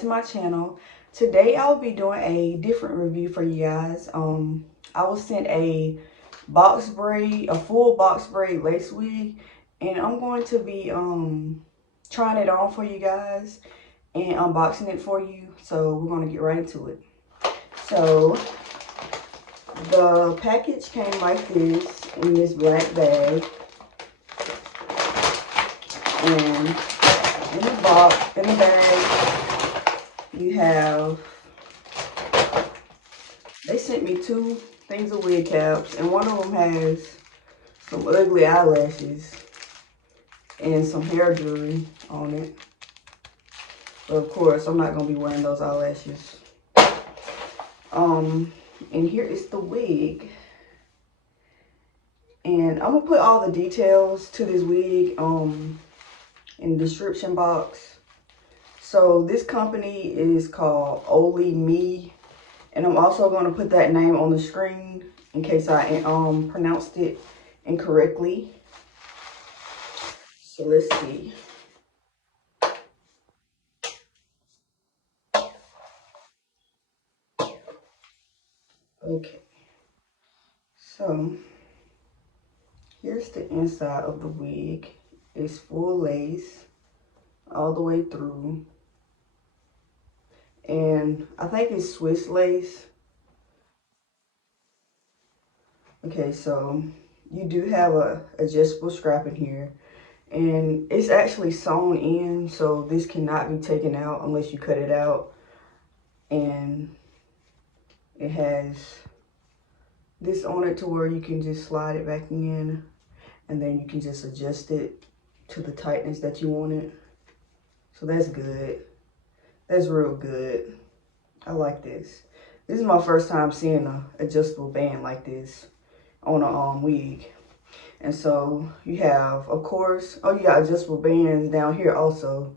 To my channel. Today I'll be doing a different review for you guys. I was sent a box braid, a full box braid lace wig, and I'm going to be trying it on for you guys and unboxing it for you. So we're going to get right into it. So the package came like this in this black bag, and in the bag you have, they sent me 2 things of wig caps, and one of them has some ugly eyelashes and some hair jewelry on it. But of course, I'm not gonna be wearing those eyelashes. And here is the wig. And I'm gonna put all the details to this wig in the description box. So this company is called Olymei, and I'm also going to put that name on the screen in case I pronounced it incorrectly. So let's see. Okay, so here's the inside of the wig. It's full lace all the way through, and I think it's Swiss lace. Okay, so you do have a adjustable strap in here, and it's actually sewn in, so this cannot be taken out unless you cut it out. And it has this on it to where you can just slide it back in, and then you can just adjust it to the tightness that you want it. So that's good. That's real good. I like this. This is my first time seeing a adjustable band like this on a wig. And so you have, of course, you got adjustable bands down here also,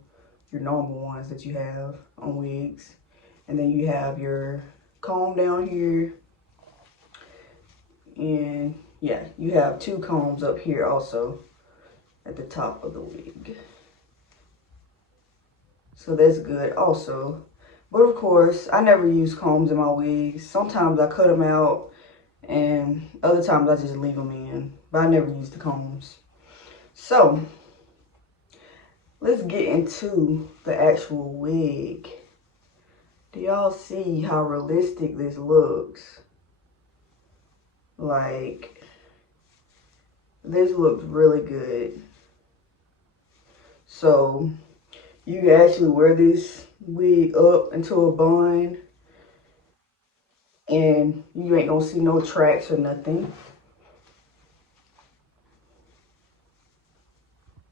your normal ones that you have on wigs. And then you have your comb down here. And yeah, you have 2 combs up here also at the top of the wig. So that's good also. But of course, I never use combs in my wigs. Sometimes I cut them out, and other times I just leave them in. But I never use the combs. So let's get into the actual wig. Do y'all see how realistic this looks? Like, this looks really good. So you can actually wear this wig up into a bun, and you ain't gonna see no tracks or nothing.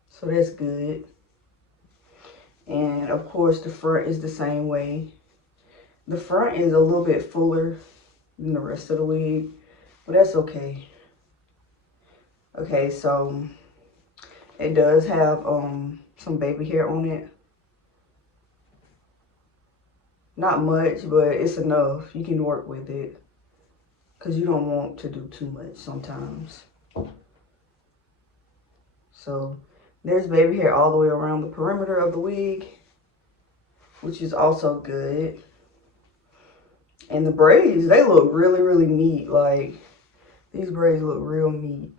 So that's good. And of course the front is the same way. The front is a little bit fuller than the rest of the wig, but that's okay. Okay, so it does have some baby hair on it. Not much, but it's enough. You can work with it, because you don't want to do too much sometimes. So there's baby hair all the way around the perimeter of the wig, which is also good. And the braids, they look really, really neat. Like, these braids look real neat.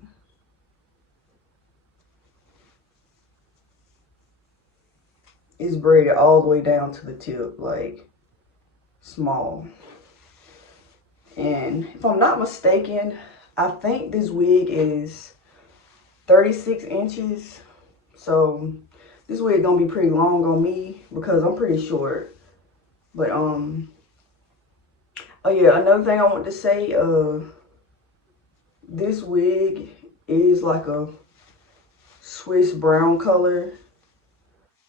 It's braided all the way down to the tip, like, small. And if I'm not mistaken, I think this wig is 36 inches. So this wig gonna be pretty long on me because I'm pretty short. But oh yeah, another thing I want to say, this wig is like a Swiss brown color,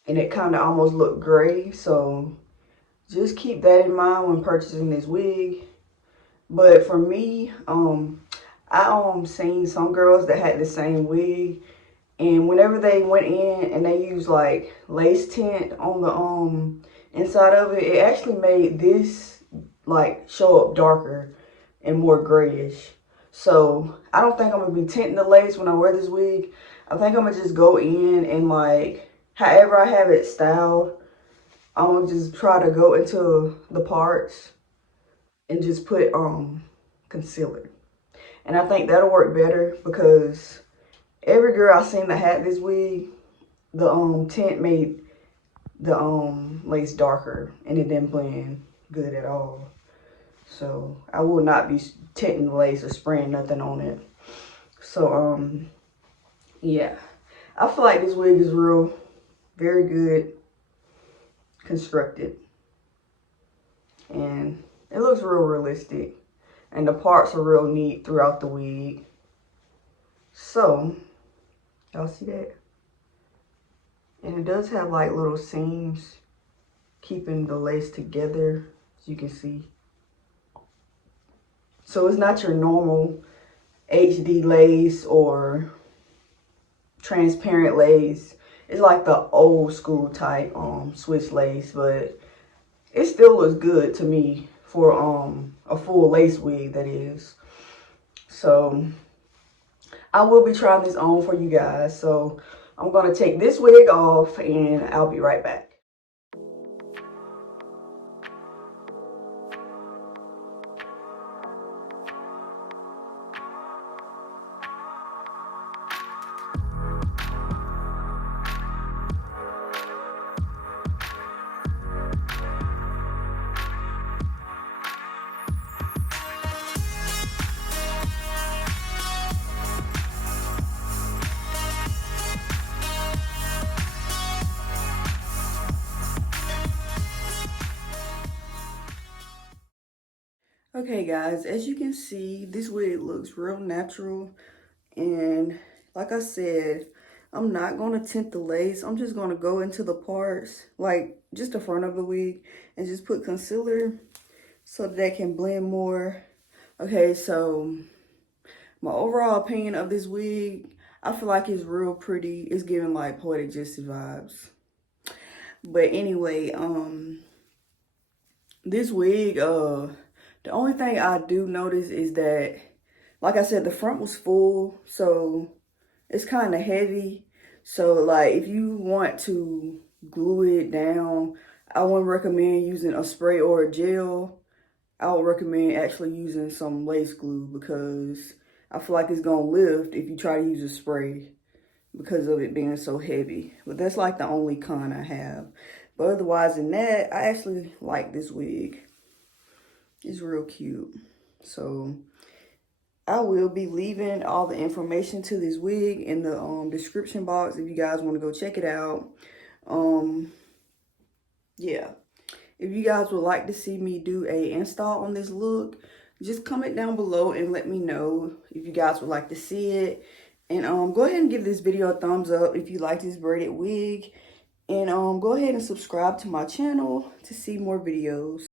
and it kind of almost look gray. So just keep that in mind when purchasing this wig. But for me, I seen some girls that had the same wig, and whenever they went in and they used like lace tint on the inside of it, it actually made this like show up darker and more grayish. So I don't think I'm gonna be tinting the lace when I wear this wig. I think I'm gonna just go in and, like, however I have it styled, I'm gonna just try to go into the parts and just put concealer. And I think that'll work better because every girl I seen that had this wig, the tint made the lace darker and it didn't blend good at all. So I will not be tinting the lace or spraying nothing on it. So yeah, I feel like this wig is very good constructed, and it looks real realistic, and the parts are real neat throughout the wig. So y'all see that? And it does have like little seams keeping the lace together, as you can see. So it's not your normal HD lace or transparent lace. It's like the old school type Swiss lace, but it still looks good to me for a full lace wig, that is. So I will be trying this on for you guys. So I'm gonna take this wig off and I'll be right back. Okay guys, as you can see, this wig looks real natural, and like I said, I'm not going to tint the lace. I'm just going to go into the parts, like just the front of the wig, and just put concealer so that can blend more. Okay, so my overall opinion of this wig, I feel like it's real pretty. It's giving like Poetic Justice vibes. But anyway, this wig, the only thing I do notice is that, like I said, the front was full, so it's kind of heavy. So like if you want to glue it down, I wouldn't recommend using a spray or a gel. I would recommend actually using some lace glue because I feel like it's gonna lift if you try to use a spray because of it being so heavy. But that's like the only con I have. But otherwise than that, I actually like this wig. It's real cute. So I will be leaving all the information to this wig in the description box if you guys want to go check it out. Yeah. If you guys would like to see me do a install on this look, just comment down below and let me know if you guys would like to see it. And go ahead and give this video a thumbs up if you like this braided wig. And go ahead and subscribe to my channel to see more videos.